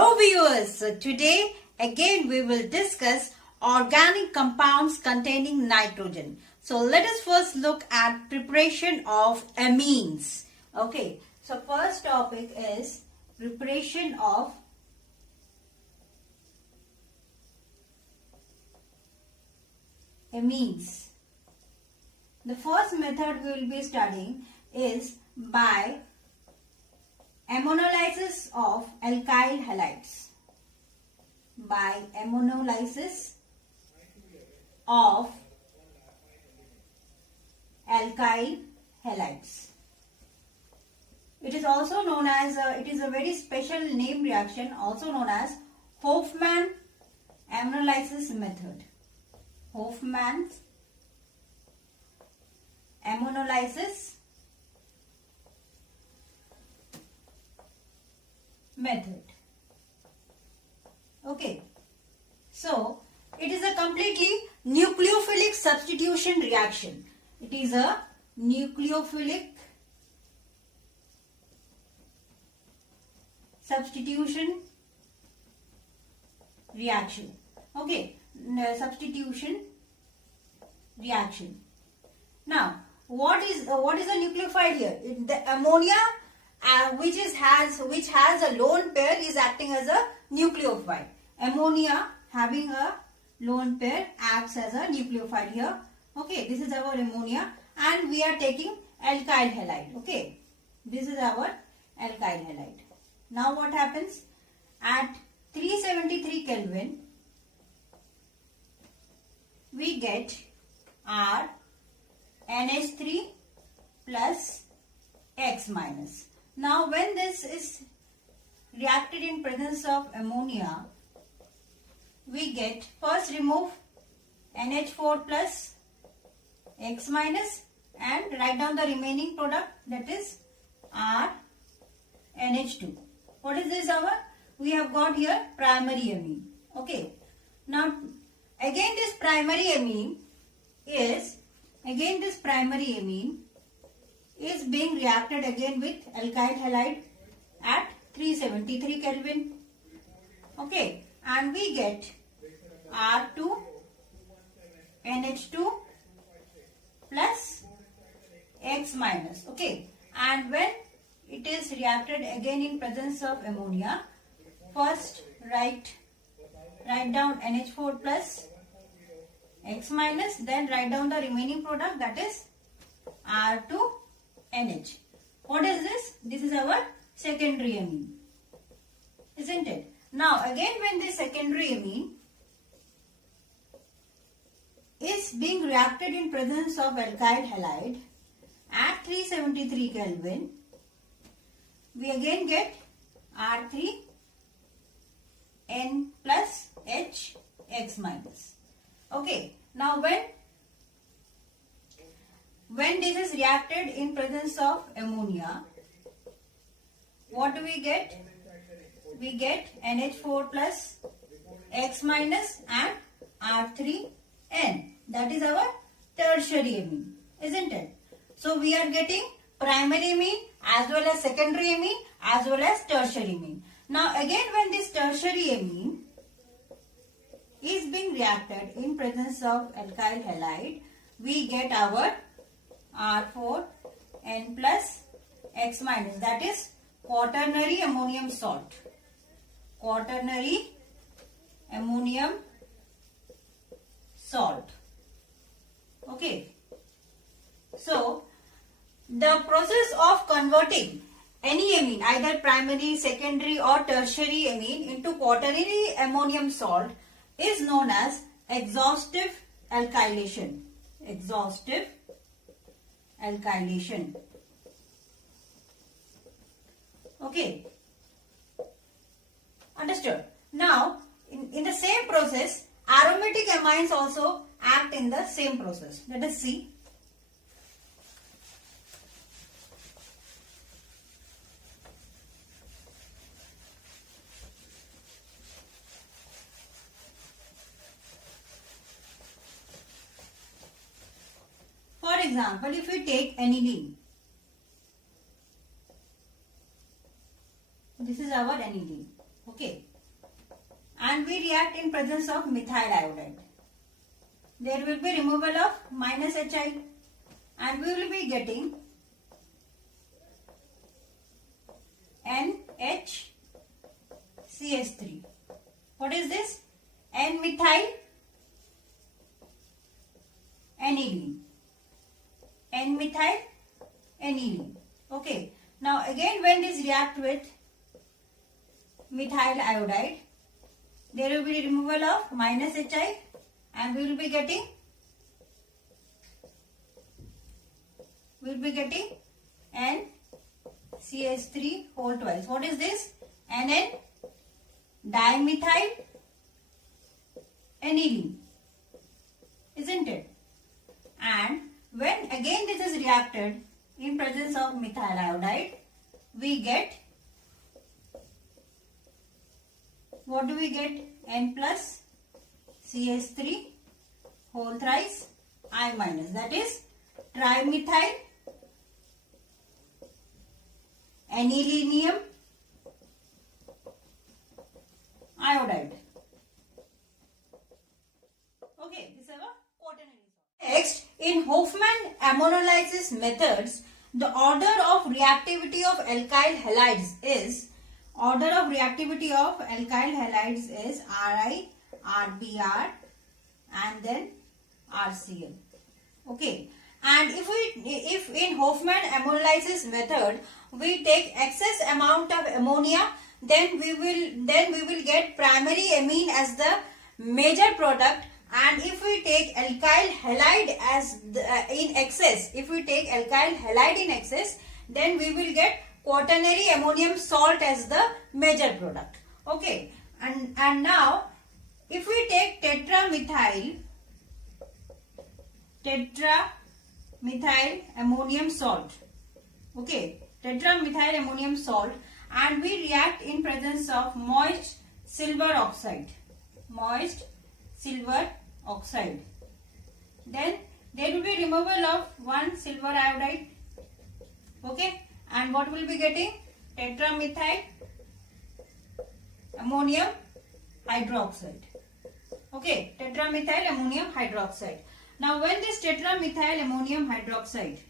Hello viewers, so today again we will discuss organic compounds containing nitrogen. So let us first look at preparation of amines. Okay, so first topic is preparation of amines. The first method we will be studying is by ammonolysis of alkyl halides. By ammonolysis of alkyl halides. It is also known as, it is a very special name reaction, also known as Hofmann ammonolysis method. Hofmann's ammonolysis method. Okay, so it is a completely nucleophilic substitution reaction. It is a nucleophilic substitution reaction. Okay, substitution reaction. Now, what is a nucleophile here? The ammonia, which has a lone pair, is acting as a nucleophile. Ammonia having a lone pair acts as a nucleophile here. Okay, this is our ammonia, and we are taking alkyl halide. Okay, this is our alkyl halide. Now what happens? At 373 Kelvin, we get our NH3 plus X minus. Now when this is reacted in presence of ammonia, we get, first remove NH4 plus X minus and write down the remaining product, that is R NH2. What is this our? We have got here primary amine. Okay. Now again this primary amine is being reacted again with alkyl halide at 373 Kelvin. Okay, and we get R2 NH2 plus X minus. Okay, and when it is reacted again in presence of ammonia, first write down NH4 plus X minus, then write down the remaining product, that is R2NH. What is this? This is our secondary amine, isn't it? Now again, when this secondary amine is being reacted in presence of alkyl halide at 373 Kelvin, we again get R3N plus H X minus. Okay, now when this is reacted in presence of ammonia, what do we get? We get NH4 plus X minus and R3N. That is our tertiary amine, isn't it? So we are getting primary amine as well as secondary amine as well as tertiary amine. Now again, when this tertiary amine is being reacted in presence of alkyl halide, we get our R4N plus X minus, that is quaternary ammonium salt. Quaternary ammonium salt. Okay. So the process of converting any amine, either primary, secondary or tertiary amine, into quaternary ammonium salt is known as exhaustive alkylation. Exhaustive alkylation. Okay. Understood. Now, in the same process, aromatic amines also act in the same process. Let us see. For example, if we take aniline, this is our aniline. Okay. and we react in presence of methyl iodide. There will be removal of minus Hi and we will be getting NHCH3. What is this? N-methyl aniline. N-methyl aniline. Okay. Now again, when this react with methyl iodide, there will be removal of minus Hi and we will be getting NCH3 whole twice. What is this? NN dimethyl aniline, isn't it? And when again this is reacted in presence of methyl iodide, we get, what do we get? N plus CH3 whole thrice I minus, that is trimethyl anilinium iodide. Okay, this is our quaternary. Next, in Hofmann ammonolysis methods, the order of reactivity of alkyl halides is Ri, RBr and then RCl. Okay, and if in Hofmann ammonolysis method we take excess amount of ammonia, then we will get primary amine as the major product. And if we take alkyl halide in excess, then we will get quaternary ammonium salt as the major product. Okay, and now if we take tetramethyl ammonium salt, okay, tetramethyl ammonium salt, and we react in presence of moist silver oxide, then there will be removal of one silver iodide. Okay, and what will be getting? Tetramethyl ammonium hydroxide. Okay, tetramethyl ammonium hydroxide. Now when this tetramethyl ammonium hydroxide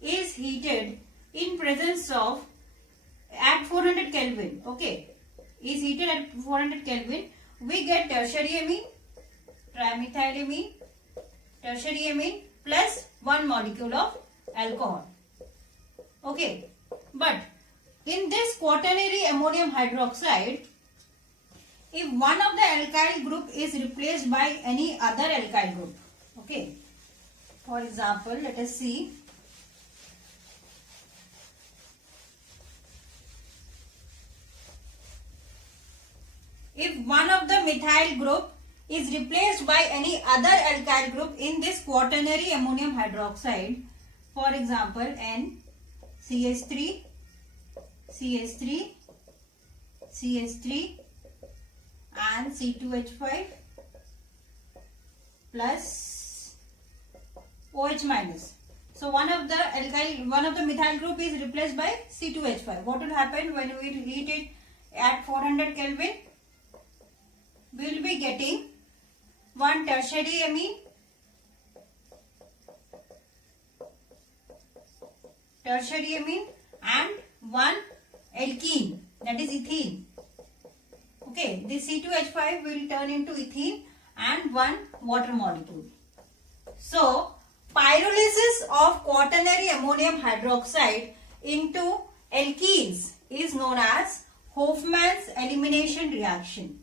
is heated in presence of at 400 Kelvin, okay, is heated at 400 Kelvin, we get tertiary amine, trimethylamine, tertiary amine plus one molecule of alcohol. Okay, but in this quaternary ammonium hydroxide, if one of the alkyl group is replaced by any other alkyl group, okay, for example, let us see. If one of the methyl group is replaced by any other alkyl group in this quaternary ammonium hydroxide, for example, NCH3, CH3, CH3 and C2H5 plus OH minus. So one of the methyl group is replaced by C2H5. What will happen when we heat it at 400 Kelvin? We will be getting one tertiary amine, and one alkene, that is ethene. Okay, this C2H5 will turn into ethene and one water molecule. So pyrolysis of quaternary ammonium hydroxide into alkenes is known as Hofmann's elimination reaction.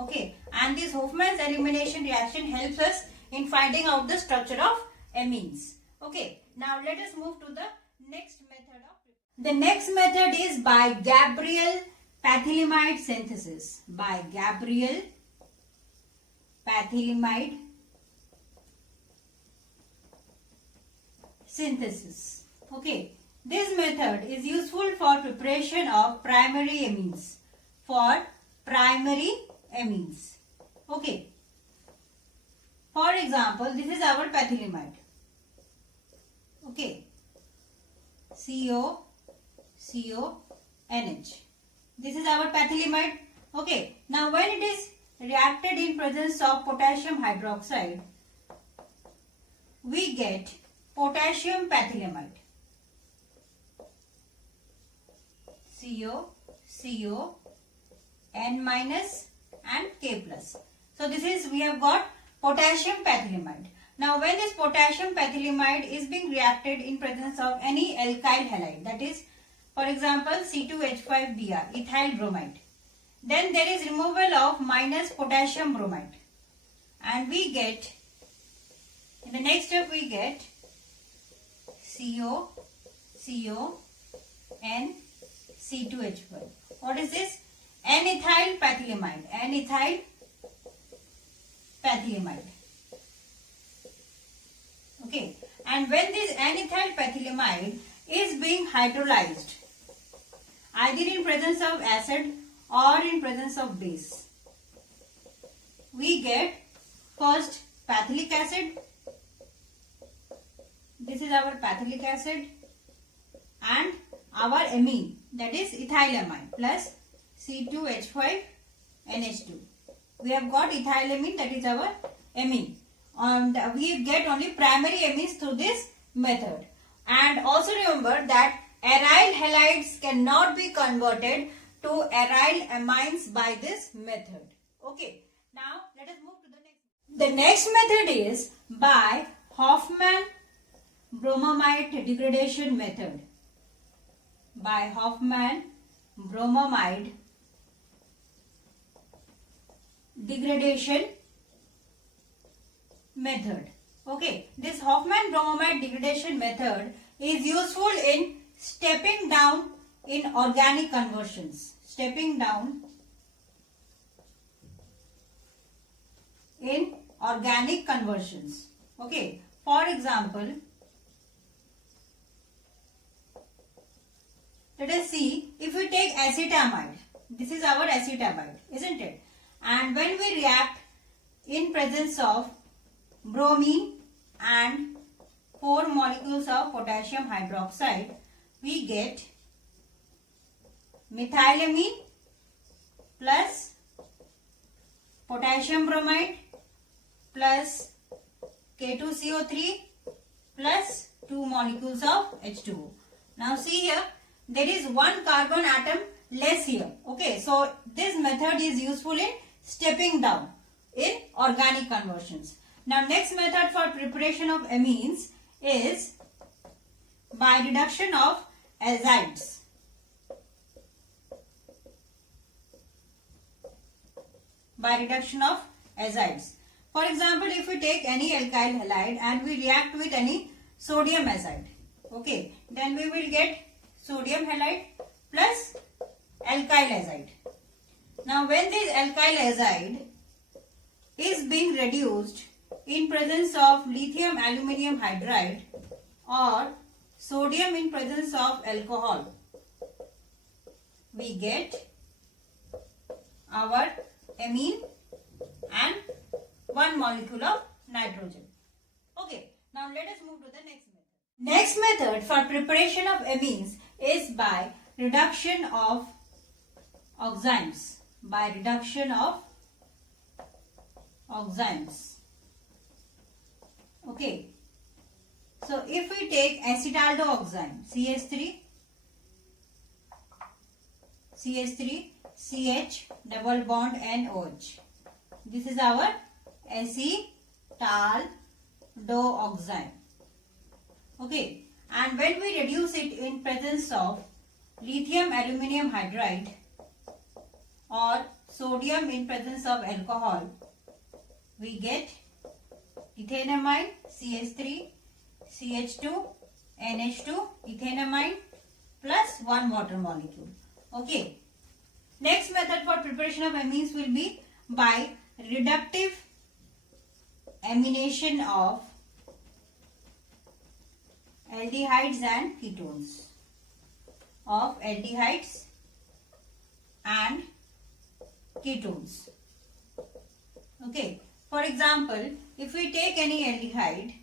Okay, and this Hofmann's elimination reaction helps us in finding out the structure of amines. Okay, now let us move to the next method of preparation. The next method is by Gabriel pathylamide synthesis. Okay, this method is useful for preparation of primary amines. Okay, For example, this is our pethylamide. Okay. CONH. This is our pethylamide. Okay. Now when it is reacted in presence of potassium hydroxide, we get potassium pethylamide. CON minus and K plus. So this is, we have got potassium pethylamide. Now when this potassium pethylamide is being reacted in presence of any alkyl halide, that is for example C2H5Br, ethyl bromide, then there is removal of minus potassium bromide, and we get, in the next step we get CON C2H5. What is this? N-ethyl pethylamide. N-ethyl pethylamide. Okay. And when this N-ethyl pethylamide is being hydrolyzed, either in presence of acid or in presence of base, we get first patholic acid. This is our patholic acid, and our amine, that is ethylamine plus C2H5NH2. We have got ethylamine, that is our amine. And we get only primary amines through this method. And also remember that aryl halides cannot be converted to aryl amines by this method. Okay. Now let us move to the next. The next method is by Hofmann-Bromamide degradation method. By Hofmann-Bromamide degradation method. Okay, this Hofmann-Bromamide degradation method is useful in stepping down in organic conversions. Stepping down in organic conversions. Okay, for example, let us see, if we take acetamide, this is our acetamide, isn't it? And when we react in presence of bromine and 4 molecules of potassium hydroxide, we get methylamine plus potassium bromide plus K2CO3 plus 2 molecules of H2O. Now see here, there is 1 carbon atom less here. Okay, so this method is useful in stepping down in organic conversions. Now next method for preparation of amines is by reduction of azides. By reduction of azides. For example, if we take any alkyl halide and we react with any sodium azide, okay, then we will get sodium halide plus alkyl azide. Now when this alkyl azide is being reduced in presence of lithium aluminium hydride or sodium in presence of alcohol, we get our amine and 1 molecule of nitrogen. Okay, now let us move to the next method. Next method for preparation of amines is by reduction of oximes. By reduction of oximes. Okay. So if we take acetaldooxime, CH3, CH double bond NOH. This is our acetaldooxime. Okay. And when we reduce it in presence of lithium aluminium hydride or sodium in presence of alcohol, we get ethanamide, CH3, CH2, NH2, ethanamide plus 1 water molecule. Okay. Next method for preparation of amines will be by reductive amination of aldehydes and ketones. Of aldehydes and ketones. Okay. For example, if we take any aldehyde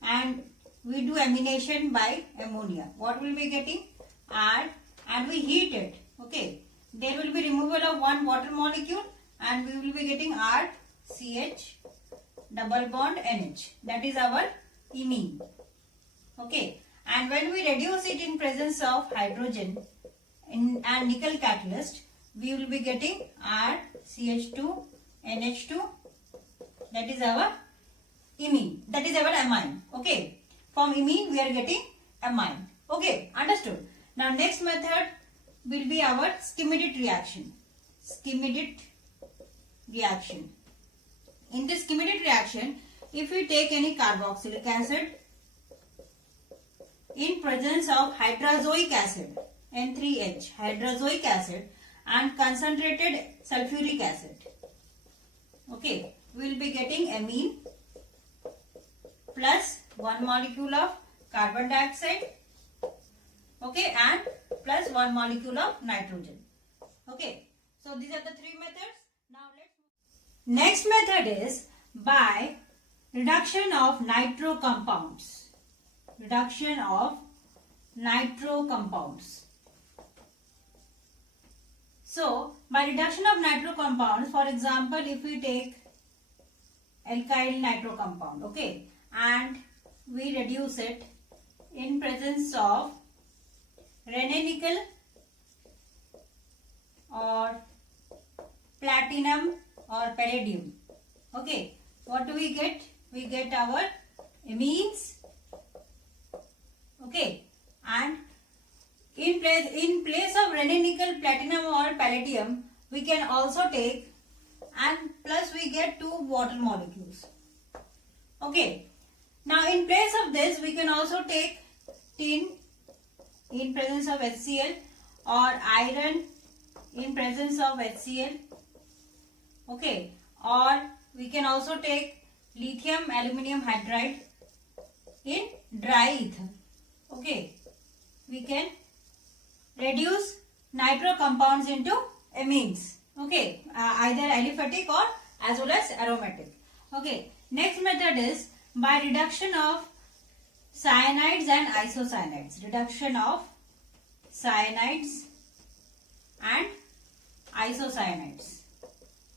and we do amination by ammonia, what will be getting? R, and we heat it. Okay, there will be removal of one water molecule and we will be getting R, CH, double bond NH. That is our imine. Okay, and when we reduce it in presence of hydrogen and nickel catalyst, we will be getting R, CH2, NH2. That is our imine. That is our amine. Okay, from imine we are getting amine. Okay, understood. Now next method will be our Schmidt reaction. Schmidt reaction. In this Schmidt reaction, if we take any carboxylic acid in presence of hydrazoic acid, N3H, hydrazoic acid, and concentrated sulfuric acid, okay, we will be getting amine plus one molecule of carbon dioxide, okay, and plus one molecule of nitrogen. Okay, so these are the three methods. Now next method is by reduction of nitro compounds. Reduction of nitro compounds. So, by reduction of nitro compounds, for example, if we take alkyl nitro compound, okay, and we reduce it in presence of Rene-nickel or platinum or palladium, okay, what do we get? We get our amines, okay, and in place of Rene-nickel, platinum or palladium, we can also take, and plus we get two water molecules. Okay, now in place of this we can also take tin in presence of HCl or iron in presence of HCl. Okay, or we can also take lithium aluminium hydride in dry ether. Okay, we can reduce nitro compounds into amines. Okay, either aliphatic or as well as aromatic. Okay, next method is by reduction of cyanides and isocyanides. Reduction of cyanides and isocyanides.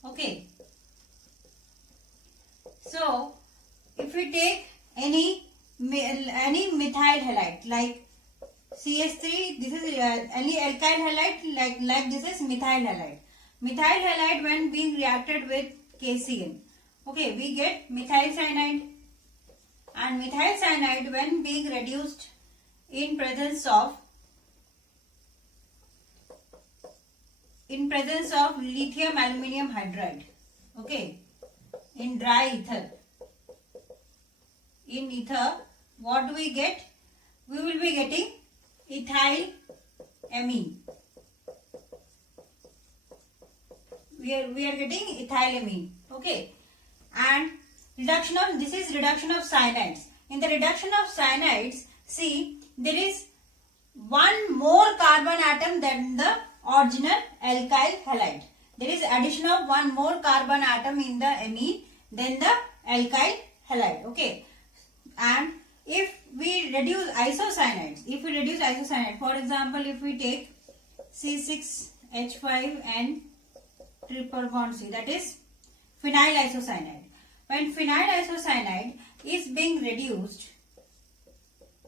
Okay, so if we take any methyl halide like CH3, this is any alkyl halide like this is methyl halide. Methyl halide when being reacted with KCl, okay, we get methyl cyanide, and methyl cyanide when being reduced in presence of lithium aluminium hydride, okay, in dry ether. In ether, what do we get? We will be getting ethyl amine. We are getting ethyl amine. Okay, and reduction of, this is reduction of cyanides. In the reduction of cyanides, see, there is one more carbon atom than the original alkyl halide. There is addition of one more carbon atom in the amine than the alkyl halide. Okay, and if we reduce isocyanides, for example, if we take C6H5 and triple bond C, that is phenyl isocyanide. When phenyl isocyanide is being reduced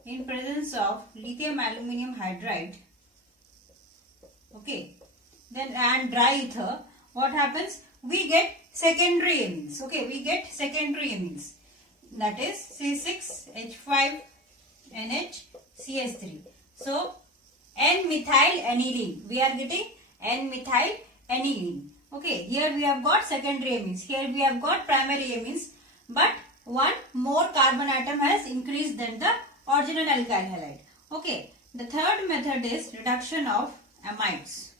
in presence of lithium aluminium hydride, okay, then and dry ether, what happens? We get secondary amines. Okay, we get secondary amines. That is C6H5NH CH3. So N-methyl aniline. We are getting N-methyl aniline. Okay, here we have got secondary amines. Here we have got primary amines. But one more carbon atom has increased than the original alkyl halide. Okay, the third method is reduction of amides.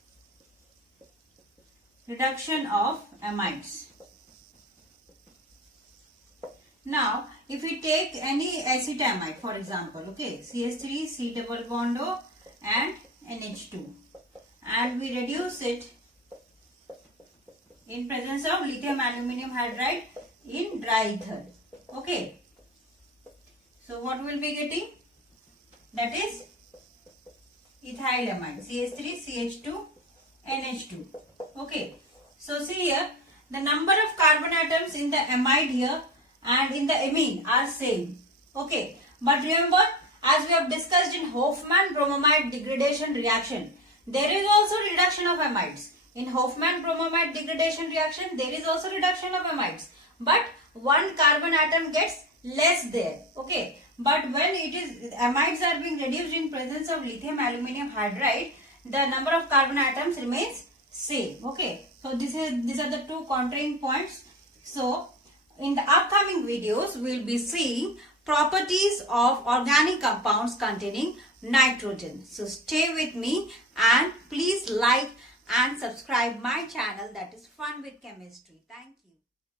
Reduction of amides. Now, if we take any acetamide, for example, okay, CH3, C double bond O and NH2, and we reduce it in presence of lithium aluminum hydride in dry ether. Okay. So what will be getting? That is ethyl amide, CH3CH2 NH2. Okay. So see here, the number of carbon atoms in the amide here and in the amine are same. Okay. But remember, as we have discussed in Hofmann-bromamide degradation reaction, there is also reduction of amides. In Hofmann-bromamide degradation reaction, there is also reduction of amides. But one carbon atom gets less there. Okay. But when it is amides are being reduced in presence of lithium aluminum hydride, the number of carbon atoms remains same. Okay. So these are the two contouring points. So in the upcoming videos, we will be seeing properties of organic compounds containing nitrogen. So stay with me and please like and subscribe my channel, that is Fun with Chemistry. Thank you.